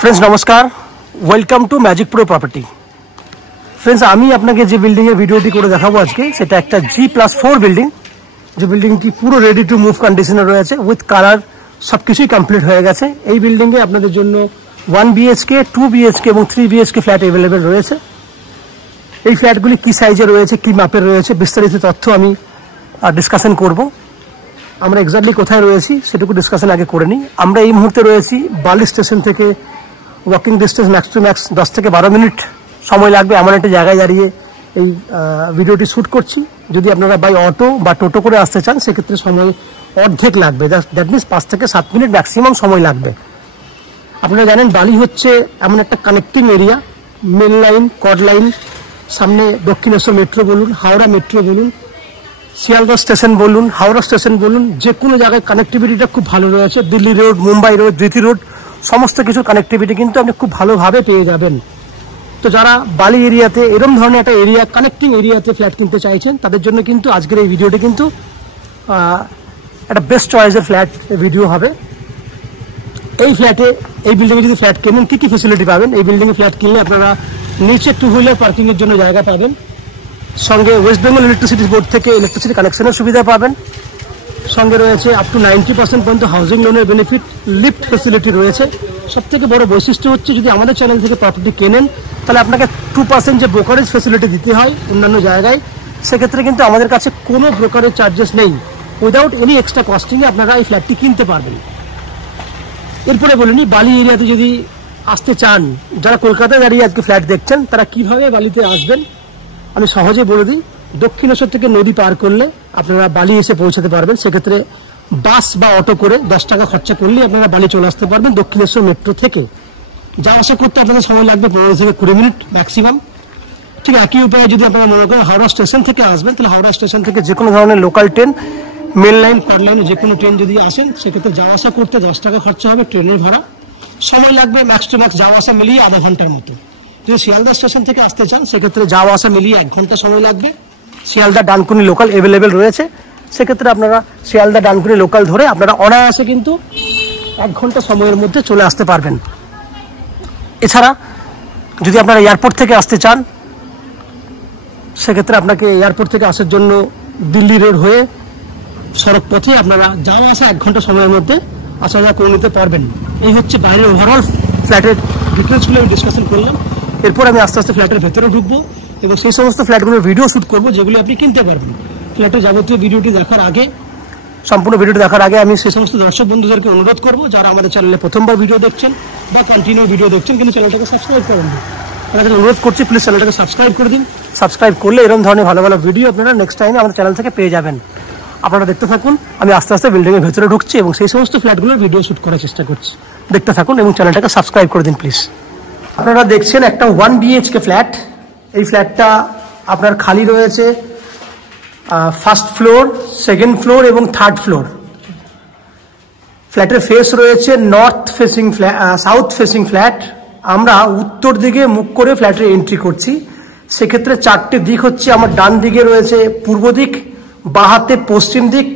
Friends नमस्कार welcome to magic pro property. Friends आमी आपनाके जे बिल्डिंगेर भिडियोटी करे देखाबो आजके सेटा एकटा G+4 बिल्डिंग, जो बिल्डिंगटी पुरो रेडी टू मुव कंडिशने रयेछे उइथ कालार सबकिछुई कमप्लीट हये गेछे। एई बिल्डिंगे आपनादेर जोन्नो 1 BHK 2 BHK এবং 3 BHK फ्लैट अवेलेबल रयेछे। এই ফ্ল্যাটগুলি কি সাইজে রয়েছে কি মাপের রয়েছে বিস্তারিত তথ্য আমি ডিসকাশন করব। আমরা এক্স্যাক্টলি কোথায় রয়েছি সেটুকু ডিসকাশন আগে করে নিই। আমরা এই মুহূর্তে রয়েছি বালি স্টেশন থেকে walking distance max to max 10 থেকে 12 মিনিট সময় লাগবে এমন একটা জায়গায় দাঁড়িয়ে এই ভিডিওটি শ্যুট করছি। যদি আপনারা বাই অটো বা টোটো করে আসতে চান সেক্ষেত্রে সময় অর্ধেক লাগবে, দ্যাট মিনস 5 থেকে 7 মিনিট ম্যাক্সিমাম সময় লাগবে। আপনারা জানেন বালি হচ্ছে এমন একটা connecting area, main line cord line, সামনে দক্ষিণেশ্বর মেট্রো বলুন, হাওড়া মেট্রো বলুন, শিয়ালদহ স্টেশন বলুন, হাওড়া স্টেশন বলুন, যে কোনো জায়গায় কানেক্টিভিটিটা খুব ভালো রয়েছে। Delhi road, Mumbai road, GT road সমস্ত কিছু কানেক্টিভিটি কিন্তু আপনি খুব ভালোভাবে পেয়ে যাবেন। তো যারা বালি এরিয়াতে এরকম ধরনের একটা এরিয়া কানেক্টিং এরিয়াতে ফ্ল্যাট কিনতে চাইছেন তাদের জন্য কিন্তু আজকের এই ভিডিওটি কিন্তু একটা বেস্ট চয়েসের ফ্ল্যাট ভিডিও হবে। এই ফ্ল্যাটে এই বিল্ডিংয়ে যদি ফ্ল্যাট কেনেন কী কী ফেসিলিটি পাবেন, এই বিল্ডিংয়ে ফ্ল্যাট কিনলে আপনারা নিচে 2 হুইলার পার্কিংয়ের জন্য জায়গা পাবেন, সঙ্গে ওয়েস্ট বেঙ্গল ইলেকট্রিসিটি বোর্ড থেকে ইলেকট্রিসিটি কানেকশনের সুবিধা পাবেন, সঙ্গে রয়েছে আপ টু 90% পর্যন্ত হাউজিং লোনের বেনিফিট, লিফট ফেসিলিটি রয়েছে। সবথেকে বড় বৈশিষ্ট্য হচ্ছে যদি আমাদের চ্যানেল থেকে প্রপার্টি কেনেন তাহলে আপনাকে 2% যে ব্রোকারেজ ফেসিলিটি দিতে হয় অন্যান্য জায়গায়, সেক্ষেত্রে কিন্তু আমাদের কাছে কোনো ব্রোকারেজ চার্জেস নেই। উইদাউট এনি এক্সট্রা কস্টিংয়ে আপনারা এই ফ্ল্যাটটি কিনতে পারবেন। এরপরে বলিনি বালি এরিয়াতে যদি আসতে চান, যারা কলকাতায় দাঁড়িয়ে আজকে ফ্ল্যাট দেখছেন তারা কিভাবে বালিতে আসবেন আমি সহজে বলে দিই। দক্ষিণেশ্বর থেকে নদী পার করলে আপনারা বালি এসে পৌঁছাতে পারবেন। সেক্ষেত্রে বাস বা অটো করে 10 টাকা খরচা করলেই আপনারা বালি চলে আসতে পারবেন দক্ষিণেশ্বর মেট্রো থেকে। যাওয়া আসা করতে আপনাদের সময় লাগবে 15 থেকে 20 মিনিট ম্যাক্সিমাম। ঠিক একই উপায়ে যদি আপনারা মনে করেন হাওড়া স্টেশন থেকে আসবেন তাহলে হাওড়া স্টেশন থেকে যে কোনো ধরনের local train, main line, cord লাইনে যে কোনো ট্রেন যদি আসেন সেক্ষেত্রে যাওয়া আসা করতে 10 টাকা খরচা হবে ট্রেনের ভাড়া। সময় লাগবে ম্যাক্স টু ম্যাক্স যাওয়া আসা মিলিয়ে আধা ঘন্টার মতো। যদি শিয়ালদা স্টেশন থেকে আসতে চান সেক্ষেত্রে যাওয়া আসা মিলিয়ে 1 ঘন্টা সময় লাগবে। শিয়ালদা ডানকুনি লোকাল অ্যাভেলেবেল রয়েছে, সেক্ষেত্রে আপনারা শিয়ালদা ডানকুনি লোকাল ধরে আপনারা অনায়াসে কিন্তু 1 ঘন্টা সময়ের মধ্যে চলে আসতে পারবেন। এছাড়া যদি আপনারা এয়ারপোর্ট থেকে আসতে চান সেক্ষেত্রে আপনাকে এয়ারপোর্ট থেকে আসার জন্য দিল্লি রোড হয়ে সড়ক পথে আপনারা যাওয়া আসা 1 ঘন্টা সময়ের মধ্যে আসা যাওয়া করে নিতে পারবেন। এই হচ্ছে বাইরের ওভারঅল ফ্ল্যাটের ডিটেলসগুলো আমি ডিসকাশন করলাম। এরপর আমি আস্তে আস্তে ফ্ল্যাটের ভেতরে ঢুকবো এবং সেই সমস্ত ফ্ল্যাটগুলোর ভিডিও শ্যুট করবো যেগুলো আপনি কিনতে পারবেন। ফ্ল্যাটের যাবতীয় ভিডিওটি দেখার আগে, সম্পূর্ণ ভিডিওটি দেখার আগে আমি সেই সমস্ত দর্শক বন্ধুদেরকে অনুরোধ করবো যারা আমাদের চ্যানেলে প্রথমবার ভিডিও দেখছেন বা কন্টিনিউ ভিডিও দেখছেন কিন্তু চ্যানেলটাকে সাবস্ক্রাইব করেন না, তাদের অনুরোধ করছি প্লিজ চ্যানেলটাকে সাবস্ক্রাইব করে দিন। সাবস্ক্রাইব করলে এরকম ধরনের ভালো ভালো ভিডিও আপনারা নেক্সট টাইমে আমাদের চ্যানেল থেকে পেয়ে যাবেন। আপনারা দেখতে থাকুন, আমি আস্তে আস্তে বিল্ডিংয়ের ভেতরে ঢুকছি এবং সেই সমস্ত ফ্ল্যাটগুলোর ভিডিও শ্যুট করার চেষ্টা করছি। দেখতে থাকুন এবং চ্যানেলটাকে সাবস্ক্রাইব করে দিন প্লিজ। আপনারা দেখছেন একটা 1 BHK ফ্ল্যাট। এই ফ্ল্যাটটা আপনার খালি রয়েছে ফার্স্ট ফ্লোর, সেকেন্ড ফ্লোর এবং থার্ড ফ্লোর। ফ্ল্যাটের ফেস রয়েছে north facing flat, south facing flat. আমরা উত্তর দিকে মুখ করে ফ্ল্যাটের এন্ট্রি করছি। সেক্ষেত্রে 4টে দিক হচ্ছে, আমার ডান দিকে রয়েছে পূর্ব দিক, বাঁ হাতে পশ্চিম দিক,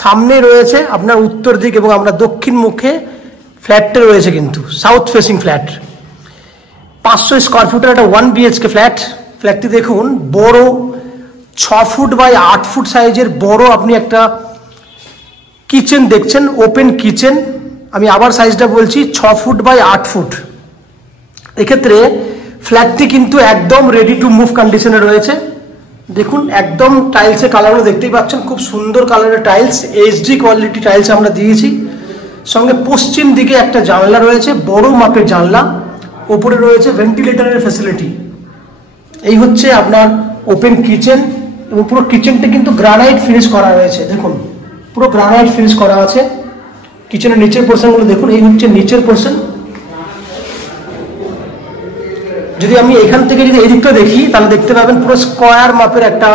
সামনে রয়েছে আপনার উত্তর দিক এবং আমরা দক্ষিণ মুখে ফ্ল্যাটটা রয়েছে কিন্তু সাউথ ফেসিং ফ্ল্যাট। 500 স্কোয়ার ফুটের একটা 1 BHK ফ্ল্যাট। ফ্ল্যাটটি দেখুন বড়, 6 ফুট বাই 8 ফুট সাইজের বড় আপনি একটা কিচেন দেখছেন, ওপেন কিচেন। আমি আবার সাইজটা বলছি 6 ফুট বাই 8 ফুট। এক্ষেত্রে ফ্ল্যাটটি কিন্তু একদম রেডি টু মুভ কন্ডিশনে রয়েছে। দেখুন একদম টাইলসের কালারগুলো দেখতেই পাচ্ছেন, খুব সুন্দর কালারের টাইলস, HD কোয়ালিটি টাইলস আমরা দিয়েছি। সঙ্গে পশ্চিম দিকে একটা জানলা রয়েছে, বড় মাপের জানলা, ওপরে রয়েছে ভেন্টিলেটরের ফ্যাসিলিটি। এই হচ্ছে আপনার ওপেন কিচেন এবং পুরো কিচেনটা কিন্তু গ্রানাইট ফিনিশ করা রয়েছে। দেখুন পুরো গ্রানাইট ফিনিশ করা আছে। কিচেনের নিচের পোর্শনগুলো দেখুন, এই হচ্ছে নিচের পোর্শন। যদি আমি এখান থেকে যদি এই দিকটা দেখি তাহলে দেখতে পাবেন পুরো স্কোয়ার মাপের একটা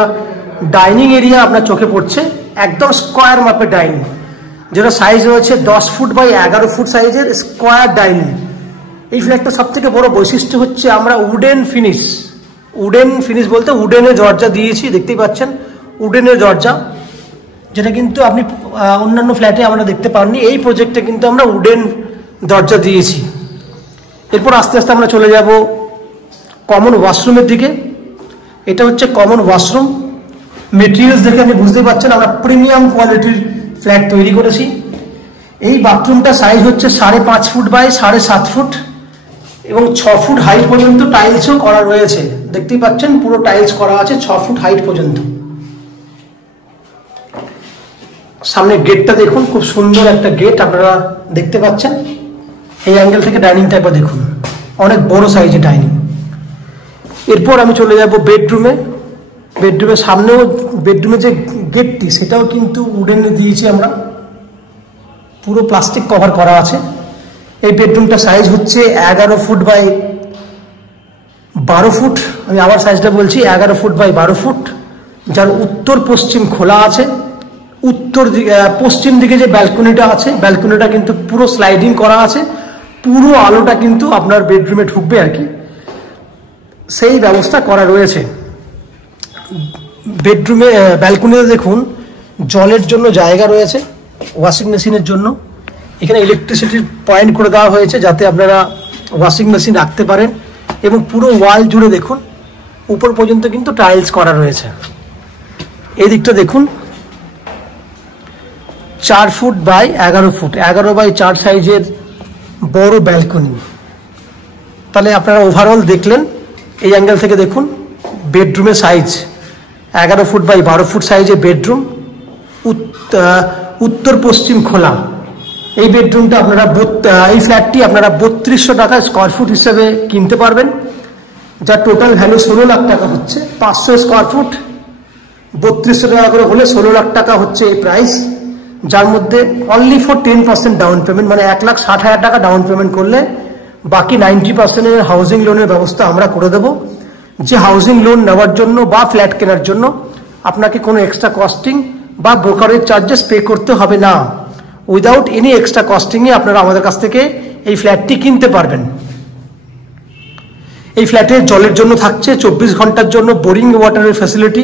ডাইনিং এরিয়া আপনার চোখে পড়ছে, একদম স্কোয়ার মাপের ডাইনিং, যেটা সাইজ রয়েছে 10 ফুট বাই 11 ফুট সাইজের স্কোয়ার ডাইনিং। এই ফ্ল্যাটটা সব থেকে বড় বৈশিষ্ট্য হচ্ছে আমরা উডেন ফিনিশ বলতে উডেনের দরজা দিয়েছি, দেখতেই পাচ্ছেন উডেনের দরজা, যেটা কিন্তু আপনি অন্যান্য ফ্ল্যাটে আমরা দেখতে পাননি। এই প্রজেক্টে কিন্তু আমরা উডেন দরজা দিয়েছি। এরপর আস্তে আস্তে আমরা চলে যাব কমন ওয়াশরুমের দিকে। এটা হচ্ছে কমন ওয়াশরুম। মেটেরিয়ালস দেখে আপনি বুঝতে পারছেন আমরা প্রিমিয়াম কোয়ালিটির ফ্ল্যাট তৈরি করেছি। এই বাথরুমটা সাইজ হচ্ছে 5.5 ফুট বাই 7.5 ফুট এবং 6 ফুট হাইট পর্যন্ত টাইলসও করা রয়েছে। দেখতেই পাচ্ছেন পুরো টাইলস করা আছে 6 ফুট হাইট পর্যন্ত। সামনে গেটটা দেখুন, খুব সুন্দর একটা গেট আপনারা দেখতে পাচ্ছেন। এই অ্যাঙ্গেল থেকে ডাইনিংটা একবার দেখুন, অনেক বড় সাইজের ডাইনিং। এরপর আমি চলে যাব বেডরুমে। বেডরুমের সামনেও বেডরুমে যে গেটটি সেটাও কিন্তু উডেনে দিয়েছি আমরা, পুরো প্লাস্টিক কভার করা আছে। এই বেডরুমটা সাইজ হচ্ছে 11 ফুট বাই 12 ফুট। আমি আবার সাইজটা বলছি, 11 ফুট বাই 12 ফুট, যার উত্তর পশ্চিম খোলা আছে। উত্তর দিকে পশ্চিম দিকে যে ব্যালকনিটা আছে, ব্যালকনিটা কিন্তু পুরো স্লাইডিং করা আছে, পুরো আলোটা কিন্তু আপনার বেডরুমে ঢুকবে আর কি, সেই ব্যবস্থা করা রয়েছে। বেডরুমে ব্যালকনিতে দেখুন জলের জন্য জায়গা রয়েছে, ওয়াশিং মেশিনের জন্য। এখানে ইলেকট্রিসিটির পয়েন্ট করে দেওয়া হয়েছে যাতে আপনারা ওয়াশিং মেশিন রাখতে পারেন। এবং পুরো ওয়াল জুড়ে দেখুন উপর পর্যন্ত কিন্তু টাইলস করা রয়েছে। এই দিকটা দেখুন 4 ফুট বাই 11 ফুট, 11 বাই 4 সাইজের বড় ব্যালকনি। তাহলে আপনারা ওভারঅল দেখলেন, এই অ্যাঙ্গেল থেকে দেখুন বেডরুমের সাইজ 11 ফুট বাই 12 ফুট সাইজের বেডরুম, উত্তর পশ্চিম খোলা। এই বেডরুমটা আপনারা এই ফ্ল্যাটটি আপনারা 3200 টাকা স্কোয়ার ফুট হিসেবে কিনতে পারবেন, যার টোটাল ভ্যালু 16 লাখ টাকা হচ্ছে। 500 স্কোয়ার ফুট 3200 টাকা করে হলে 16 লাখ টাকা হচ্ছে এই প্রাইস, যার মধ্যে অনলি ফর 10% ডাউন পেমেন্ট, মানে 1,60,000 টাকা ডাউন পেমেন্ট করলে বাকি 90% হাউজিং লোনের ব্যবস্থা আমরা করে দেব। যে হাউজিং লোন নেওয়ার জন্য বা ফ্ল্যাট কেনার জন্য আপনাকে কোনো এক্সট্রা কস্টিং বা ব্রোকারেজ চার্জেস পে করতে হবে না। উইদাউট এনি এক্সট্রা কস্টিংয়ে আপনারা আমাদের কাছ থেকে এই ফ্ল্যাটটি কিনতে পারবেন। এই ফ্ল্যাটে জলের জন্য থাকছে 24 ঘন্টার জন্য বোরিং ওয়াটারের ফ্যাসিলিটি।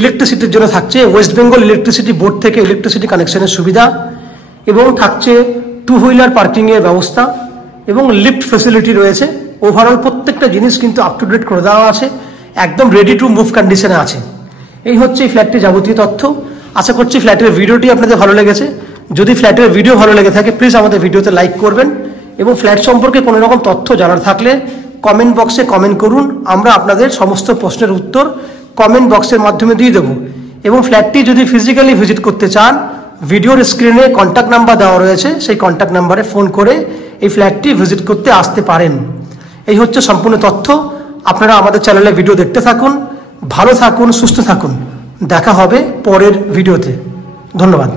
ইলেকট্রিসিটির জন্য থাকছে ওয়েস্ট বেঙ্গল ইলেকট্রিসিটি বোর্ড থেকে ইলেকট্রিসিটি কানেকশনের সুবিধা, এবং থাকছে 2 হুইলার পার্কিংয়ের ব্যবস্থা এবং লিফট ফ্যাসিলিটি রয়েছে। ওভারঅল প্রত্যেকটা জিনিস কিন্তু আপ টু ডেট করে দেওয়া আছে, একদম রেডি টু মুভ কন্ডিশনে আছে। এই হচ্ছে এই ফ্ল্যাটটির যাবতীয় তথ্য। আশা করছি ফ্ল্যাটের ভিডিওটি আপনাদের ভালো লেগেছে। যদি ফ্ল্যাটের ভিডিও ভালো লেগে থাকে প্লিজ আমাদের ভিডিওতে লাইক করবেন, এবং ফ্ল্যাট সম্পর্কে কোনো রকম তথ্য জানার থাকলে কমেন্ট বক্সে কমেন্ট করুন। আমরা আপনাদের সমস্ত প্রশ্নের উত্তর কমেন্ট বক্সের মাধ্যমে দিয়ে দেবো। এবং ফ্ল্যাটটি যদি ফিজিক্যালি ভিজিট করতে চান, ভিডিওর স্ক্রিনে কন্ট্যাক্ট নাম্বার দেওয়া রয়েছে, সেই কন্ট্যাক্ট নাম্বারে ফোন করে এই ফ্ল্যাটটি ভিজিট করতে আসতে পারেন। এই হচ্ছে সম্পূর্ণ তথ্য। আপনারা আমাদের চ্যানেলে ভিডিও দেখতে থাকুন, ভালো থাকুন, সুস্থ থাকুন। দেখা হবে পরের ভিডিওতে। ধন্যবাদ।